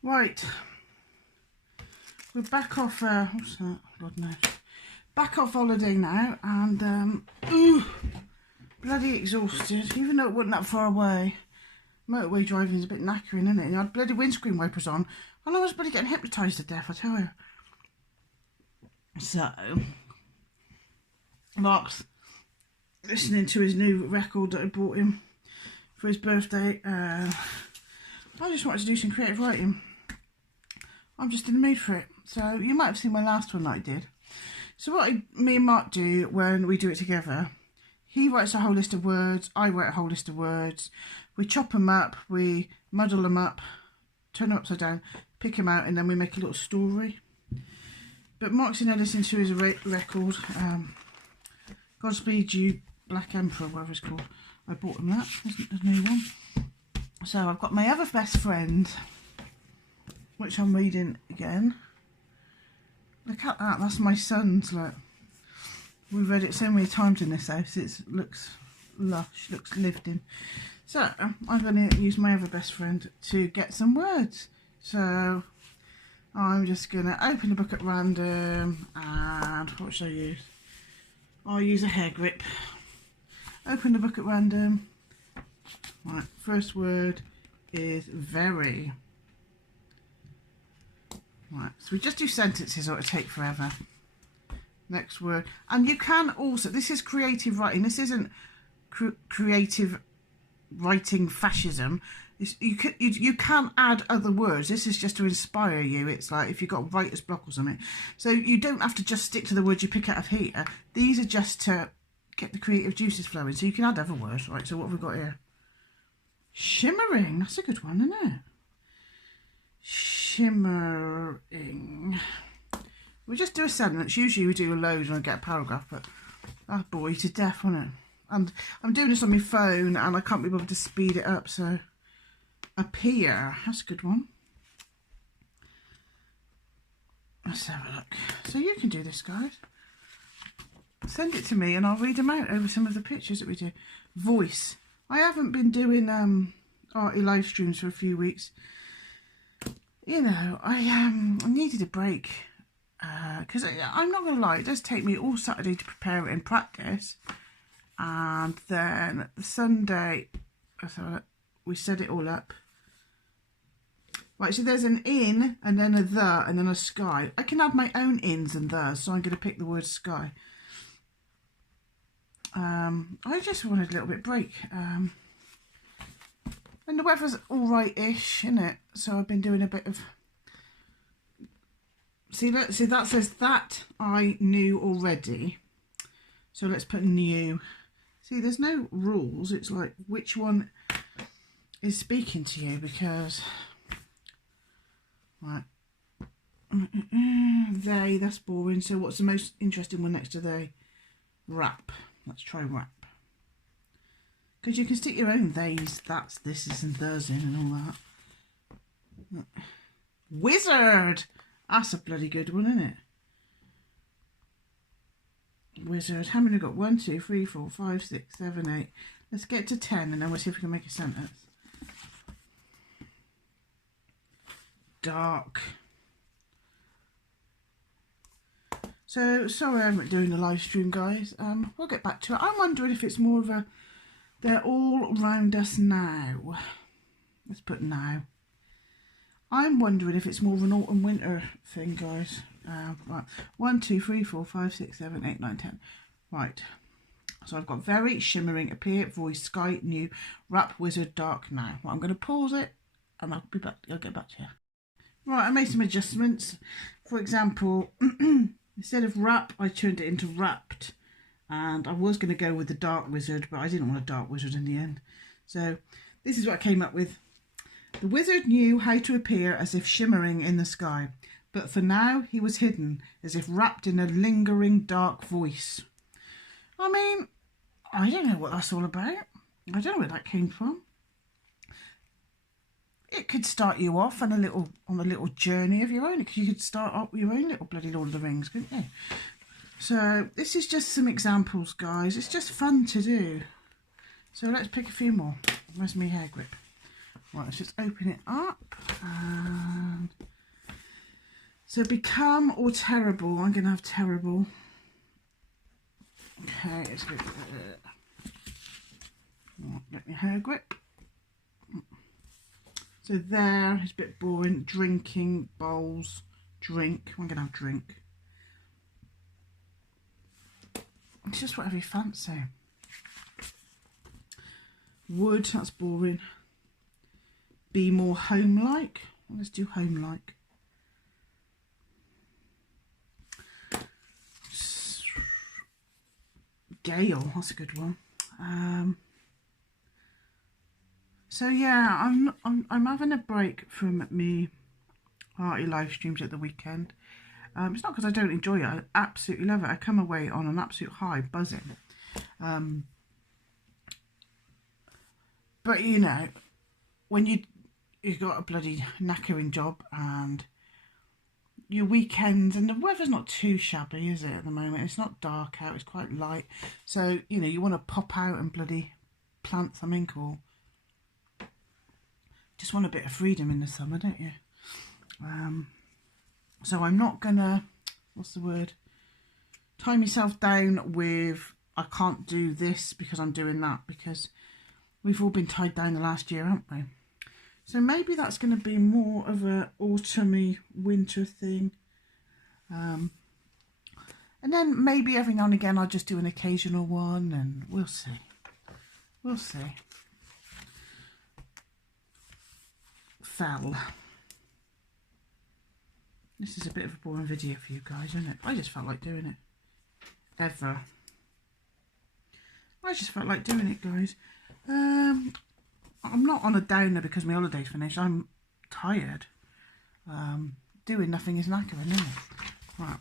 Right, we're back off, what's that? God knows. Back off holiday now, and, ooh, bloody exhausted, even though it wasn't that far away. Motorway driving is a bit knackering, isn't it? And I had bloody windscreen wipers on, and I was bloody getting hypnotised to death, I tell you. So, Mark's listening to his new record that I bought him for his birthday. I just wanted to do some creative writing. I'm just in the mood for it. So you might have seen my last one that I did. So what me and Mark do when we do it together, he writes a whole list of words, I write a whole list of words. We chop them up, we muddle them up, turn them upside down, pick them out, and then we make a little story. But Mark's in there listening to his record, Godspeed You Black Emperor, whatever it's called. I bought him that, isn't the new one. So I've got My Other Best Friend, which I'm reading again. Look at that, that's my son's, look. We've read it so many times in this house, it looks lush, looks lived in. So I'm going to use My Other Best Friend to get some words. So I'm just going to open the book at random, and what should I use? I'll use a hair grip. Open the book at random. Right, first word is very. Right, so we just do sentences or it'll take forever. Next word. And you can also, this is creative writing, this isn't creative writing fascism. You can add other words. This is just to inspire you. It's like if you've got writer's block or something. So you don't have to just stick to the words you pick out of here. These are just to get the creative juices flowing. So you can add other words. Right, so what have we got here? Shimmering. That's a good one, isn't it? Shimmering. We just do a sentence. Usually we do a load and I get a paragraph, but that's bored you to death, wasn't it? And I'm doing this on my phone and I can't be able to speed it up, so appear. That's a good one. Let's have a look. So you can do this, guys. Send it to me and I'll read them out over some of the pictures that we do. Voice. I haven't been doing arty live streams for a few weeks. You know, I needed a break because I'm not going to lie, it does take me all Saturday to prepare it and practice, and then Sunday we set it all up. Right, so there's an in and then a the and then a sky. I can add my own ins and thers, so I'm going to pick the word sky. I just wanted a little bit break. And the weather's alright-ish, isn't it? So I've been doing a bit of... See, that says that I knew already. So let's put new. See, there's no rules. It's like which one is speaking to you, because... Right. They, that's boring. So what's the most interesting one next to they? Rap. Let's try rap. Because you can stick your own theys, that's, thises and thers in and all that. Wizard! That's a bloody good one, isn't it? Wizard. How many have we got? 1, 2, 3, 4, 5, 6, 7, 8. Let's get to 10 and then we'll see if we can make a sentence. Dark. So, sorry I haven't doing the live stream, guys. We'll get back to it. I'm wondering if it's more of a... They're all around us now. Let's put now. I'm wondering if it's more of an autumn-winter thing, guys. Right. 1, 2, 3, 4, 5, 6, 7, 8, 9, 10. Right. So I've got very, shimmering, appear, voice, sky, new, rap, wizard, dark, now. Well, I'm going to pause it and I'll be back. I'll get back to you. Right, I made some adjustments. For example, instead of rap, I turned it into wrapped. And I was going to go with the dark wizard, but I didn't want a dark wizard in the end. So this is what I came up with. The wizard knew how to appear as if shimmering in the sky, but for now he was hidden, as if wrapped in a lingering dark voice. I mean, I don't know what that's all about. I don't know where that came from. It could start you off on a little journey of your own. You could start up with your own little bloody Lord of the Rings, couldn't you? So this is just some examples, guys. It's just fun to do. So let's pick a few more. Where's my hair grip? Right, let's just open it up. So become or terrible. I'm going to have terrible. Okay, let's go. Get my hair grip. So there, it's a bit boring. Drinking, bowls, drink. I'm going to have drink. It's just whatever you fancy. Wood, that's boring. Be more home-like. Let's do home-like. Gale, that's a good one. So yeah, I'm having a break from me party live streams at the weekend. It's not because I don't enjoy it. I absolutely love it. I come away on an absolute high, buzzing. But you know, when you've got a bloody knackering job and your weekends, and the weather's not too shabby, is it, at the moment? It's not dark out, it's quite light. So, you know, you want to pop out and bloody plant something, or just want a bit of freedom in the summer, don't you? So I'm not gonna, what's the word, tie myself down with, I can't do this because I'm doing that, because we've all been tied down the last year, haven't we? So maybe that's going to be more of a autumny winter thing. And then maybe every now and again I'll just do an occasional one, and we'll see. We'll see. Fell. This is a bit of a boring video for you guys, isn't it? I just felt like doing it. I just felt like doing it, guys. I'm not on a downer because my holiday's finished. I'm tired. Doing nothing is knackering, isn't it? Right.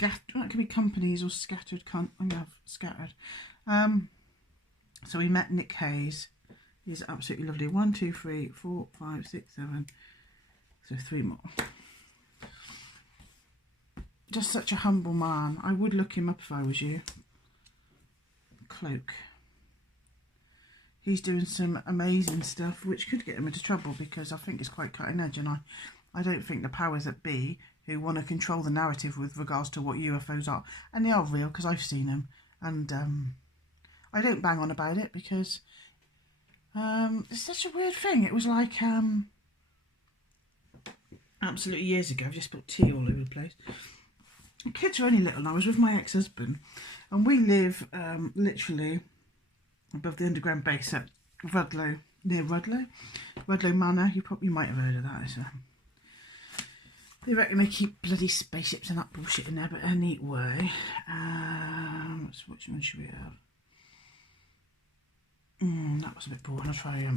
That could be companies or scattered. I'm going to have scattered. So we met Nick Hayes. He's absolutely lovely. 1, 2, 3, 4, 5, 6, 7. So 3 more. Just such a humble man. I would look him up if I was you. Cloak. He's doing some amazing stuff, which could get him into trouble because I think it's quite cutting edge, and I don't think the powers that be who want to control the narrative with regards to what UFOs are, and they are real because I've seen them, and I don't bang on about it because it's such a weird thing. It was like absolutely years ago. I've just put tea all over the place. The kids are only little, and I was with my ex-husband, and we live literally above the underground base at Rudlow, near Rudlow Manor. You might have heard of that. They reckon they keep bloody spaceships and that bullshit in there, but in a neat way. Which one should we have? That was a bit boring. I'll try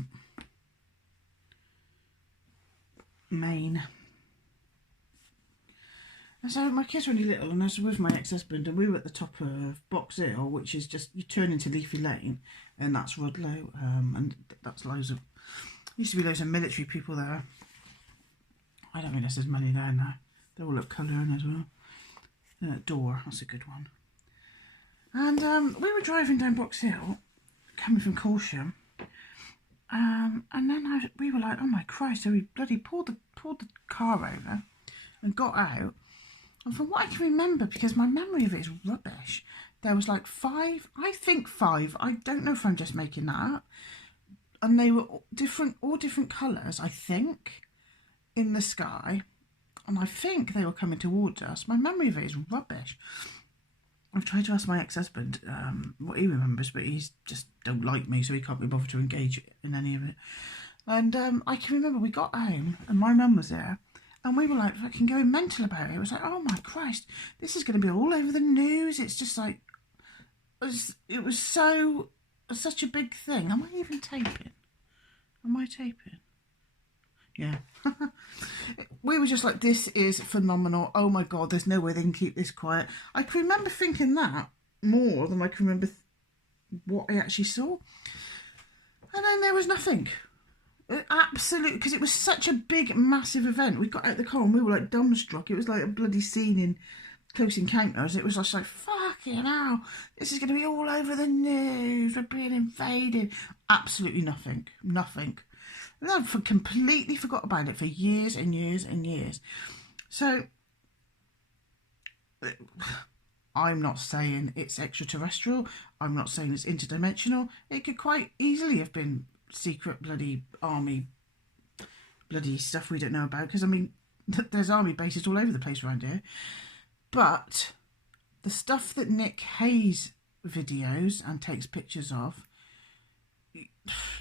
Maine. And so my kids were only little, and I was with my ex-husband, and we were at the top of Box Hill, which is just, you turn into Leafy Lane, and that's Rudlow, and that's used to be loads of military people there. I don't think there's many there now. They're all up colouring as well. Door, that's a good one. And we were driving down Box Hill, coming from Corsham, and then we were like, oh my Christ, so we bloody pulled the car over and got out. And from what I can remember, because my memory of it is rubbish, there was like 5, I think 5, I don't know if I'm just making that up, and they were all different colours, I think, in the sky, and I think they were coming towards us. My memory of it is rubbish. I've tried to ask my ex-husband what he remembers, but he's just don't like me, so he can't be bothered to engage in any of it. And I can remember we got home, and my mum was there, and we were like fucking going mental about it. It was like, oh my Christ, this is going to be all over the news. It's just like, it was such a big thing. Am I even taping? Am I taping? Yeah. We were just like, this is phenomenal. Oh my God, there's no way they can keep this quiet. I can remember thinking that more than I can remember what I actually saw. And then there was nothing. Absolutely, because it was such a big, massive event. We got out the car and we were like dumbstruck. It was like a bloody scene in Close Encounters, it was just like, fucking hell, this is going to be all over the news, we're being invaded. Absolutely nothing. Nothing. And I've completely forgot about it for years and years and years. So, I'm not saying it's extraterrestrial. I'm not saying it's interdimensional. It could quite easily have been secret bloody army bloody stuff we don't know about. Because, I mean, there's army bases all over the place around here. But the stuff that Nick Hayes videos and takes pictures of,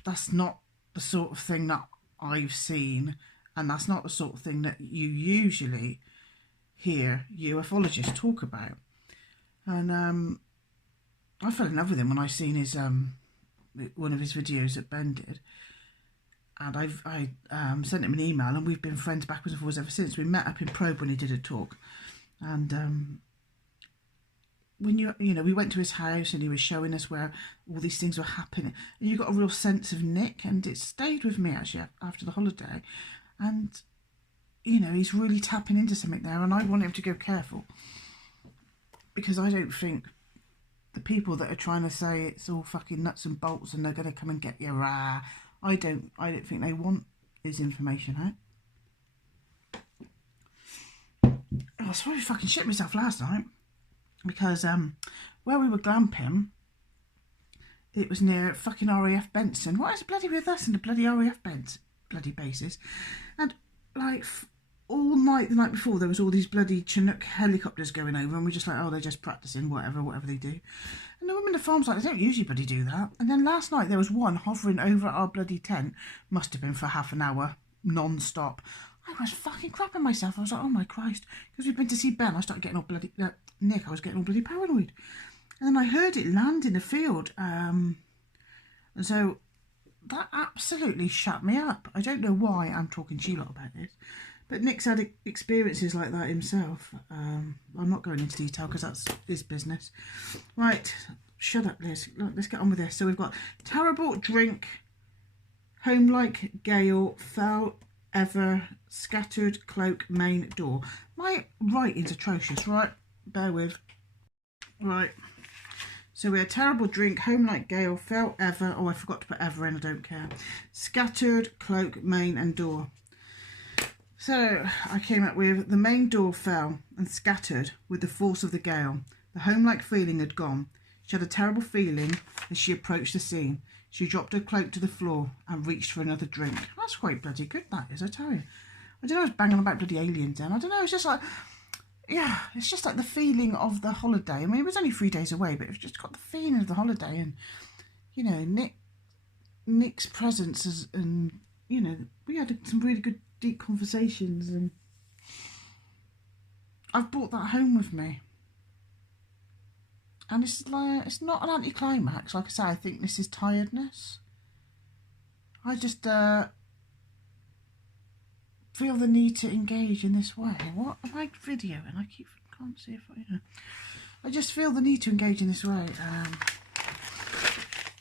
that's not the sort of thing that I've seen. And that's not the sort of thing that you usually hear ufologists talk about. And I fell in love with him when I seen his one of his videos that Ben did, and I sent him an email, and we've been friends backwards and forwards ever since. We met up in Probe when he did a talk, and when you know, we went to his house and he was showing us where all these things were happening, and you got a real sense of Nick, and it stayed with me actually after the holiday, and you know, he's really tapping into something there, and I want him to go careful. Because I don't think the people that are trying to say it's all fucking nuts and bolts and they're going to come and get you, I don't think they want his information out. I was probably fucking shit myself last night because where we were glamping, it was near fucking RAF Benson. What is bloody with us and the bloody RAF Benson bloody bases? And like, all night, the night before, there was all these bloody Chinook helicopters going over, and we're just like, oh, they're just practicing, whatever they do. And the women in the farm's like, they don't usually bloody do that. And then last night, there was one hovering over our bloody tent, must have been for half an hour, non-stop. I was fucking crapping myself. I was like, oh my Christ. Because we've been to see Ben, I started getting all bloody, Nick, I was getting all bloody paranoid. And then I heard it land in the field. And so that absolutely shut me up. I don't know why I'm talking to you lot about this. But Nick's had experiences like that himself. I'm not going into detail because that's his business. Right, shut up, Liz. Let's get on with this. So we've got terrible drink, home like gale, fell ever, scattered cloak, main door. My writing's atrocious, right? Bear with. Right. So we had terrible drink, home like gale, fell ever. Oh, I forgot to put ever in, I don't care. Scattered cloak, main and door. So I came up with the main door fell and scattered with the force of the gale. The home-like feeling had gone. She had a terrible feeling as she approached the scene. She dropped her cloak to the floor and reached for another drink. That's quite bloody good, that is, I tell you. I don't know, I was banging about bloody aliens then. I don't know, it's just like, yeah, it's just like the feeling of the holiday. I mean, it was only 3 days away, but it's just got the feeling of the holiday. And, you know, Nick's presence is, and, you know, we had some really good deep conversations, and I've brought that home with me, and it's like, it's not an anticlimax. Like I say, I think this is tiredness. I just feel the need to engage in this way. What am I videoing? I can't see if I just feel the need to engage in this way.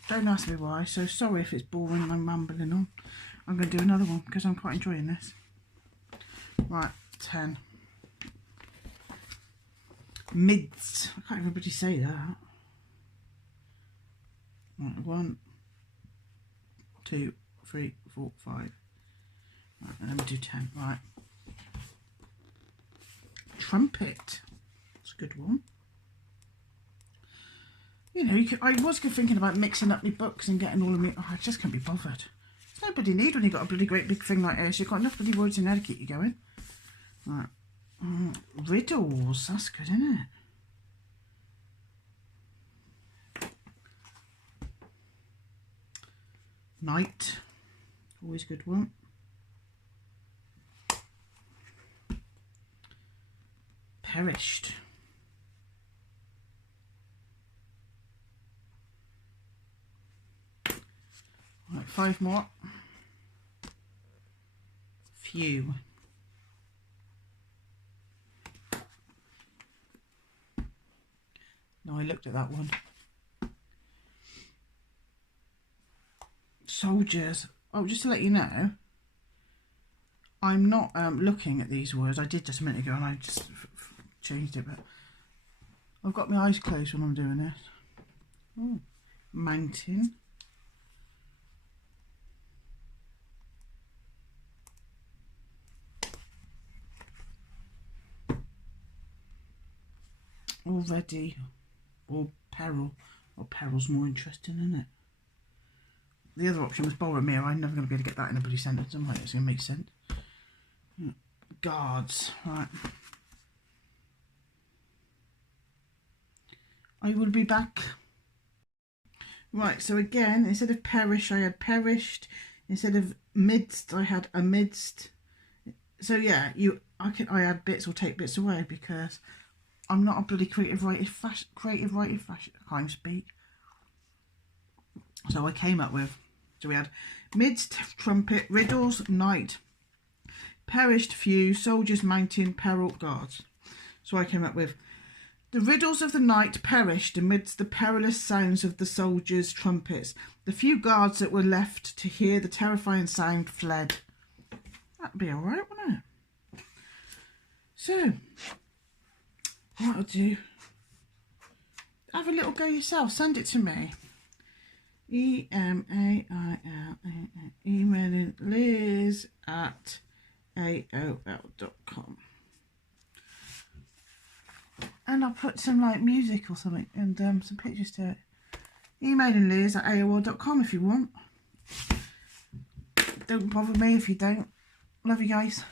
Don't ask me why, so sorry if it's boring and I'm rambling on. I'm going to do another one because I'm quite enjoying this. Right, 10. Mids. I can't even bloody say that. Right, 1, 2, 3, 4, 5. Right, let me do 10. Right. Trumpet. That's a good one. You know, I was thinking about mixing up my books and getting all of me. Oh, I just can't be bothered. Nobody need when you've got a bloody great big thing like this. You've got enough bloody words in there to keep you going. Right. Riddles. That's good, isn't it? Night. Always a good one. Perished. Right, 5 more. Few. No, I looked at that one. Soldiers. Oh, just to let you know, I'm not looking at these words. I did just a minute ago and I just changed it, but I've got my eyes closed when I'm doing this. Oh, mountain. Already. Or peril. Or peril's more interesting, isn't it? The other option was borrow a mirror. I'm never going to be able to get that in a bloody sentence. I'm like, it's going to make sense. Guards. Right. I will be back. Right, so again, instead of perish, I had perished. Instead of midst, I had amidst. So yeah, I add bits or take bits away because I'm not a bloody creative writing fashion. I can't speak. So I came up with, so we had midst, trumpet, riddles, night, perished, few, soldiers, mountain, peril, guards. So I came up with, the riddles of the night perished amidst the perilous sounds of the soldiers' trumpets. The few guards that were left to hear the terrifying sound fled. That'd be all right, wouldn't it? So, what I'll do, have a little go yourself. Send it to me. Emailing liz@aol.com. And I'll put some like music or something and some pictures to it. Emailing liz@aol.com if you want. Don't bother me if you don't. Love you guys.